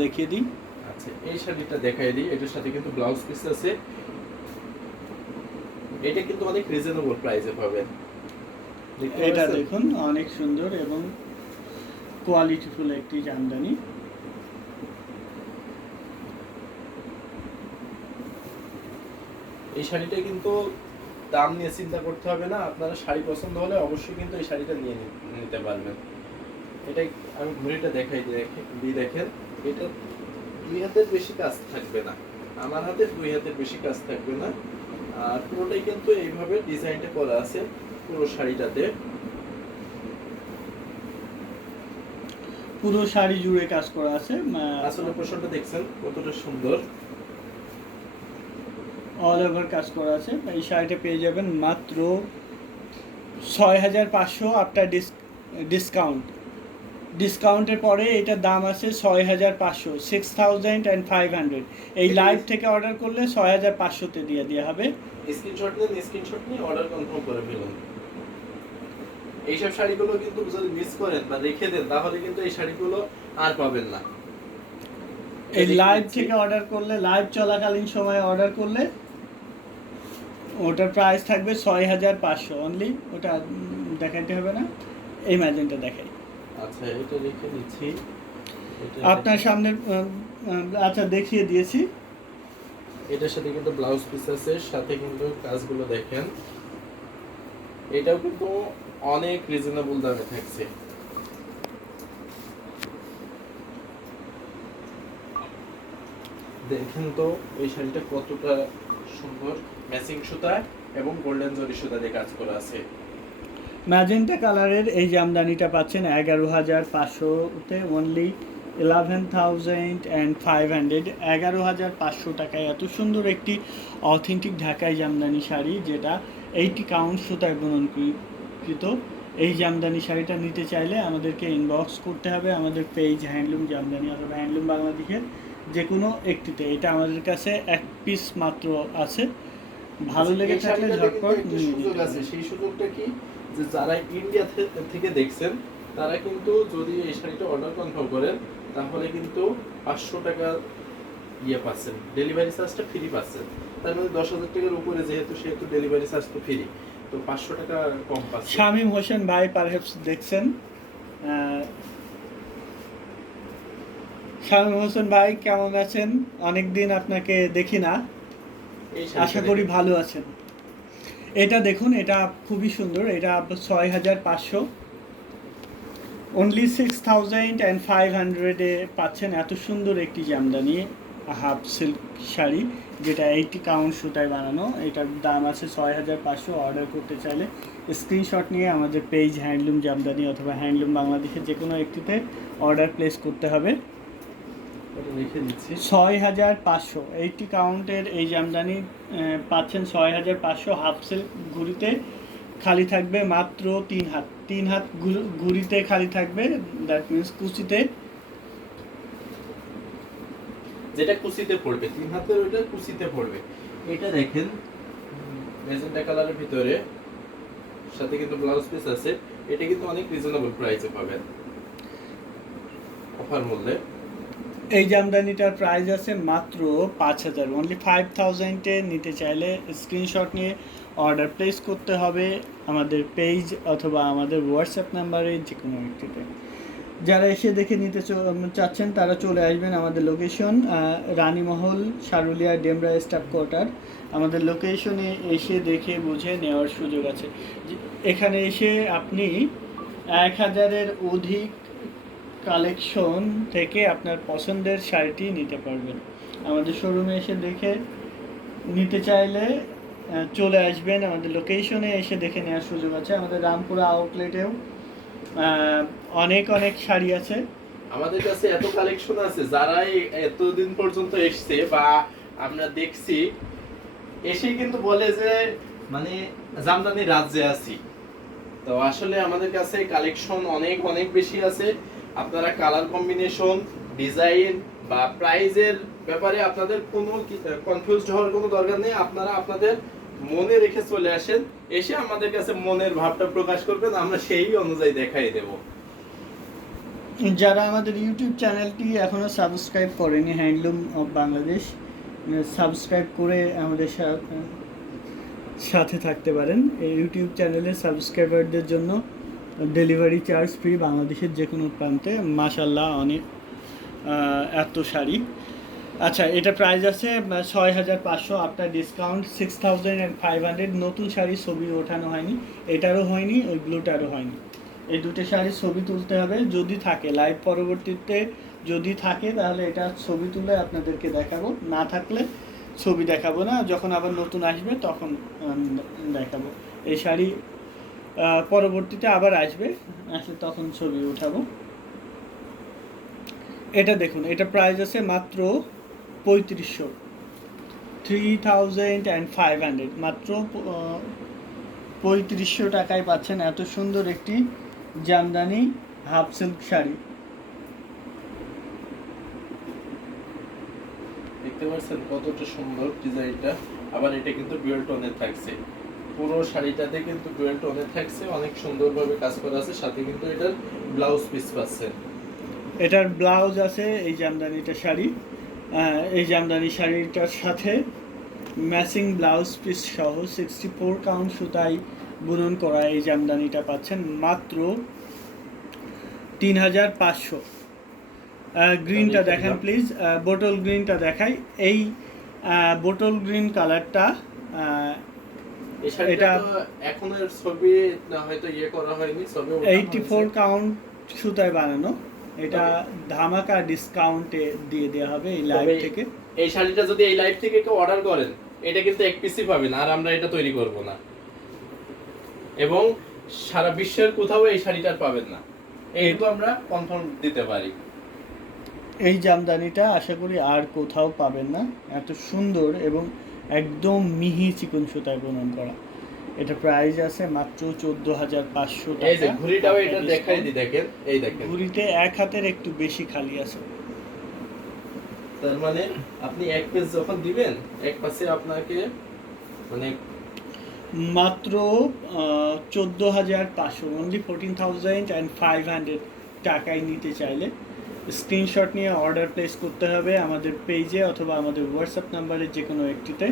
দেখিয়ে দিই। আচ্ছা, এই শাড়িটা দেখাই দিই। এটার সাথে কিন্তু ব্লাউজ পিস আছে। এটা কিন্তু অনেক রিজনেবল প্রাইসে পাবেন। এটা দেখুন অনেক সুন্দর এবং কোয়ালিটিফুল একটি জামদানি। এই শাড়িটা কিন্তু দাম নিয়ে চিন্তা করতে হবে না। আপনারা শাড়ি পছন্দ হলে অবশ্যই কিন্তু এই শাড়িটা নিয়ে নিতে পারবেন। এটা আমি ঘড়িটা দেখাই দিই, দেখেন এটা 2 হাতের বেশি কাজ থাকবে না। আমার হাতে 2 হাতের বেশি কাজ থাকবে না। আর পুরোটাই কিন্তু এইভাবে ডিজাইনটা করা আছে পুরো শাড়িটাতে। পুরো শাড়ি জুড়ে কাজ করা আছে। আসলে পোশাকটা দেখছেন কতটা সুন্দর, অল ওভার কাজ করা আছে। এই শাড়িটা পেয়ে যাবেন মাত্র 6,500 আফটার ডিসকাউন্টের পরে এটার দাম আছে 6,500, 6,500। এই লাইভ থেকে অর্ডার করলে 6,500-তে দিয়ে দেওয়া হবে। স্ক্রিনশট নিয়ে অর্ডার কনফার্ম করে ফেলুন। এইসব শাড়িগুলো কিন্তু যদি মিস করেন বা রেখে দেন তাহলে কিন্তু এই শাড়িগুলো আর পাবেন না। এই লাইভ থেকে অর্ডার করলে, লাইভ চলাকালীন সময়ে অর্ডার করলে ওটার প্রাইস থাকবে 6,500 অনলি। ওটা দেখাইতে হবে না, এই ম্যাজেন্টটা দেখাই। আচ্ছা, এটা রেখে নিচ্ছি। আপনার সামনে আচ্ছা দেখিয়ে দিয়েছি। এটার সাথে কিন্তু ব্লাউজ পিস আছে, সাথে কিন্তু কাজগুলো দেখেন। এটাও কিন্তু অনেক রিজনেবল দামে থাকছে। দেখেন তো এই শাড়িটা কতটা সুন্দর, ম্যাচিং সুতা এবং গোল্ডেন জরি সুতা দিয়ে কাজ করা আছে। ম্যাজেন্টা কালারের এই জামদানিটা পাচ্ছেন 11,500-তে অনলি 11,500। 11,500 টাকায় এত সুন্দর একটি অথেন্টিক ঢাকাই জামদানি শাড়ি, যেটা 80 কাউন্ট সুতায় বুননকৃত। এই জামদানি শাড়িটা নিতে চাইলে আমাদেরকে ইনবক্স করতে হবে আমাদের পেজ হ্যান্ডলুম জামদানি অথবা হ্যান্ডলুম বাংলাদেশের যে কোনো একটিতে। এটা আমাদের কাছে এক পিস মাত্র আছে। ভালো লেগে থাকলে ঝটপট নিয়ে সুযোগ আছে। সেই সুযোগটা কি, যে যারা ইন্ডিয়া থেকে দেখছেন তারা কিন্তু যদি এই শাড়িটা অর্ডার কনফার্ম করেন তাহলে কিন্তু 500 টাকা ইয়ে পাচ্ছেন, ডেলিভারি চার্জটা ফ্রি পাচ্ছেন। তার মানে 10,000 টাকার উপরে সেহেতু ডেলিভারি চার্জ তো ফ্রি, তো 500 টাকা কম পাচ্ছেন। শামীম হোসেন ভাই পারহ্যাপস দেখছেন। শামীম হোসেন ভাই কেমন আছেন? অনেকদিন আপনাকে দেখি না, আশা করি ভালো আছেন। এটা দেখুন, এটা খুবই সুন্দর। এটা আপনার 6,500, অনলি 6,500-এ পাচ্ছেন এত সুন্দর একটি জামদানি হাফ সিল্ক শাড়ি, যেটা 80 কাউন্ট সুতায় বানানো। এটার দাম আছে 6,500। অর্ডার করতে চাইলে স্ক্রিনশট নিয়ে আমাদের পেজ হ্যান্ডলুম জামদানি অথবা হ্যান্ডলুম বাংলাদেশের যে কোনো একটিতে অর্ডার প্লেস করতে হবে। 6,500 80 কাউন্টের এই জামদানি পাচ্ছেন 6,500। হাফ সিল্ক ঘুরিতে খালি থাকবে মাত্র 3 হাত। 3 হাত ঘুরিতে খালি থাকবে, দ্যাট মিনস কুচিতে, যেটা কুচিতে পড়বে 3 হাতের ওইটা কুচিতে পড়বে। এটা দেখেন ম্যাজেন্টা কালারের ভিতরে, সাথে কিন্তু ব্লাউজ পিস আছে। এটা কিন্তু অনেক রিজনেবল প্রাইসে পাবেন, অফার মূল্যে। এই জামদানিটার প্রাইস আছে মাত্র 5,000, অনলি 5,000-এ নিতে চাইলে স্ক্রিনশট নিয়ে অর্ডার প্লেস করতে হবে আমাদের পেজ অথবা আমাদের হোয়াটসঅ্যাপ নাম্বারে যে কোনো একটিতে। যারা এসে দেখে নিতে চাচ্ছেন তারা চলে আসবেন আমাদের location রানীমহল, Sarulia, Demra staff quarter. আমাদের লোকেশনে এসে দেখে বুঝে নেওয়ার সুযোগ আছে। এখানে এসে আপনি 1,000-এর অধিক কালেকশন থেকে আপনার পছন্দের শাড়িটি নিতে পারবেন। আমাদের শোরুমে এসে দেখে নিতে চাইলে চলে আসবেন আমাদের লোকেশনে, এসে দেখে নেওয়ার সুযোগ আছে। আমাদের রামপুরা আউটলেটেও অনেক শাড়ি আছে। আমাদের কাছে এত কালেকশন আছে, যারাই এতদিন পর্যন্ত এসছে বা আমরা দেখছি, এসে কিন্তু বলে যে মানে জামদানি রাজ্যে আছি। তো আসলে আমাদের কাছে কালেকশন অনেক বেশি আছে। আপনারা কালার কম্বিনেশন, ডিজাইন বা প্রাইজের ব্যাপারে আপনাদের কোনো কনফিউজড হওয়ার কোনো দরকার নেই। আপনারা আপনাদের মনে রেখে চলে আসেন, এসে আমাদের কাছে মনের ভাবটা প্রকাশ করবেন, আমরা সেই অনুযায়ী দেখাই দেব। যারা আমাদের ইউটিউব চ্যানেলটি এখনও সাবস্ক্রাইব করেনি, হ্যান্ডলুম অফ বাংলাদেশ, সাবস্ক্রাইব করে আমাদের সাথে থাকতে পারেন। এই ইউটিউব চ্যানেলের সাবস্ক্রাইবারদের জন্য ডেলিভারি চার্জ ফ্রি বাংলাদেশের যে কোনো প্রান্তে। মাশাল্লাহ অনেক এত শাড়ি। আচ্ছা, এটা প্রাইস আছে 6500, আফটার ডিসকাউন্ট 6500। নতুন শাড়ি ছবি ওঠানো হয়নি, এটারও হয়নি, ওই ব্লুটারও হয়নি। এই দুটো শাড়ির ছবি তুলতে হবে, যদি থাকে লাইভ পরবর্তীতে যদি থাকে তাহলে এটা ছবি তুলে আপনাদেরকে দেখাবো, না থাকলে ছবি দেখাবো না, যখন আবার নতুন আসবে তখন দেখাবো। এই শাড়ি পরবর্তীতে আবার আসবে, আসলে তখন ছবি উঠাবো। এটা দেখুন, এটা প্রাইস আছে মাত্র 3500, 3500, মাত্র 3500 টাকায় পাচ্ছেন এত সুন্দর একটি জামদানি হাফ সিল্ক শাড়ি। দেখতে পাচ্ছেন কতটা সুন্দর ডিজাইনটা। আবার এটা কিন্তু ডুয়াল টোনের থাকছে, পুরো শাড়িটাতে কিন্তু ডুয়াল টোনের থাকছে, অনেক সুন্দরভাবে কাজ করা আছে। সাথে কিন্তু এটার ব্লাউজ পিস পাচ্ছেন। এটার ব্লাউজ আছে এই জামদানিটা শাড়ি, এই জামদানি শাড়িটার সাথে ম্যাচিং ব্লাউজ পিস সহ 64 কাউন্ট সুতায় বুনন করা এই জামদানিটা পাচ্ছেন মাত্র 3500। গ্রিনটা দেখান প্লিজ, বোটল গ্রিনটা দেখাই। এই বোটল গ্রিন কালারটা, এটা এখনের ছবি হয়তো করা হয়নি, ছবি 84 কাউন্ট সুতায় বানানো। এটা ধামাকা ডিসকাউন্টে দিয়ে দেওয়া হবে এই লাইভ থেকে। এই শাড়িটা যদি এই লাইভ থেকে কেউ অর্ডার করেন, এটা কিন্তু এক পিসই পাবেন, আর আমরা এটা তৈরি করব না, এবং সারা বিশ্বের কোথাও এই শাড়িটা পাবেন না, এইটুকু আমরা কনফার্ম দিতে পারি। এই জামদানিটা আশা করি আর কোথাও পাবেন না, এত সুন্দর এবং একদম মিহি চিকন সুতায় বুনন করা। এটা প্রাইস আছে মাত্র 14500 টাকা। এই যে ঘুড়িটাও এটা দেখাই দি, দেখেন এই দেখেন, ঘুড়িতে এক হাতের একটু বেশি খালি আছে। তার মানে আপনি এক পিস যখন দিবেন, এক পাশে আপনাকে মানে মাত্র 14500, অনলি 14500 টাকায় নিতে চাইলে স্ক্রিনশট নিয়ে অর্ডার প্লেস করতে হবে আমাদের পেজে অথবা আমাদের হোয়াটসঅ্যাপ নাম্বারে যে কোনো একটিতে।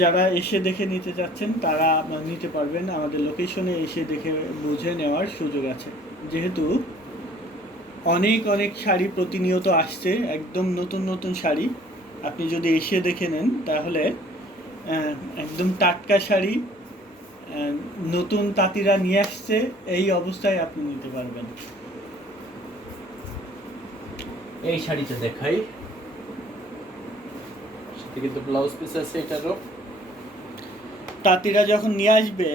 যারা এসে দেখে নিতে চাচ্ছেন তারা নিতে পারবেন, আমাদের লোকেশনে এসে দেখে বুঝে নেওয়ার সুযোগ আছে। যেহেতু অনেক অনেক শাড়ি প্রতিনিয়ত আসছে, একদম নতুন নতুন শাড়ি, আপনি যদি এসে দেখে নেন তাহলে একদম টাটকা শাড়ি নতুন তাঁতিরা নিয়ে আসছে, এই অবস্থায় আপনি নিতে পারবেন। এই শাড়িটা দেখাই, সাথে কিন্তু ব্লাউজ পিস আছে এটারও। তাঁতিরা যখন নিয়ে আসবে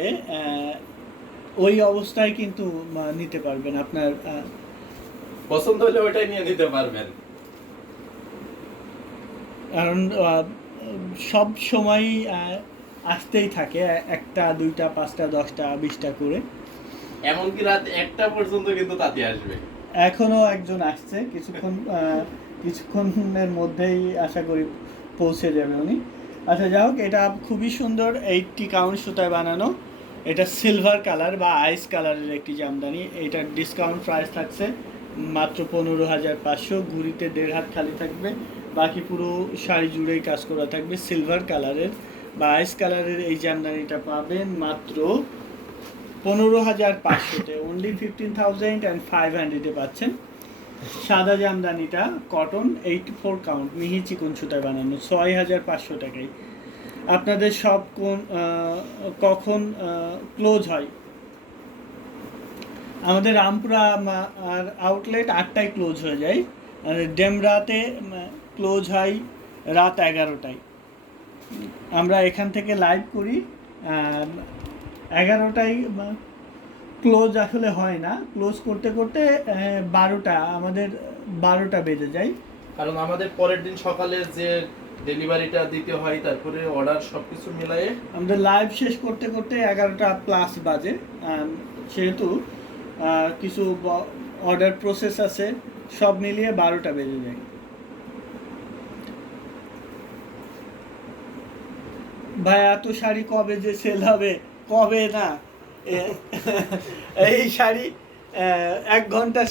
ওই অবস্থায় কিন্তু নিতে পারবেন, আপনার পছন্দ হলে ওইটাই নিয়ে নিতে পারবেন। কারণ সব সময় আসতেই থাকে, একটা দুইটা পাঁচটা 10টা 20টা করে, এমনকি রাত 1টা পর্যন্ত কিন্তু তাঁতি আসবে। এখনো একজন আসছে, কিছুক্ষণের মধ্যেই আশা করি পৌঁছে যাবে উনি। আচ্ছা যাই হোক, এটা খুবই সুন্দর 80 কাউন্ট সুতায় বানানো, এটা সিলভার কালার বা আইস কালারের একটি জামদানি। এটার ডিসকাউন্ট প্রাইস থাকছে মাত্র 15500। ঘুড়িতে 1.5 হাত খালি থাকবে, বাকি পুরো শাড়ি জুড়েই কাজ করা থাকবে। সিলভার কালারের বা আইস কালারের এই জামদানিটা পাবেন মাত্র 15500-তে, অনলি 15500-এ পাচ্ছেন। সাদা জামদানিটা কটন 84 কাউন্ট মিহি চিকন সুতায় বানানো 6500 টাকায়। আপনাদের সব কখন ক্লোজ হয়? আমাদের রামপুরা আর আউটলেট 8টায় ক্লোজ হয়ে যায়, আর ডেমরাতে ক্লোজ হয় রাত 11টায়। আমরা এখান থেকে লাইভ করি 11টায়, ক্লোজ আসলে হয় না, ক্লোজ করতে করতে 12টা, আমাদের 12টা বেজে যায়, কারণ আমাদের পরের দিন সকালে যে ডেলিভারিটা দিতে হয়, তারপরে অর্ডার সবকিছু মিলায়ে আমাদের লাইভ শেষ করতে করতে 11টা প্লাস বাজে। সেহেতু কিছু অর্ডার প্রসেস আছে, সব মিলিয়ে 12টা বেজে যায়। ভাই এত শাড়ি কবে যে সেল হবে, কবে না, এই শাড়ি 1 ঘন্টা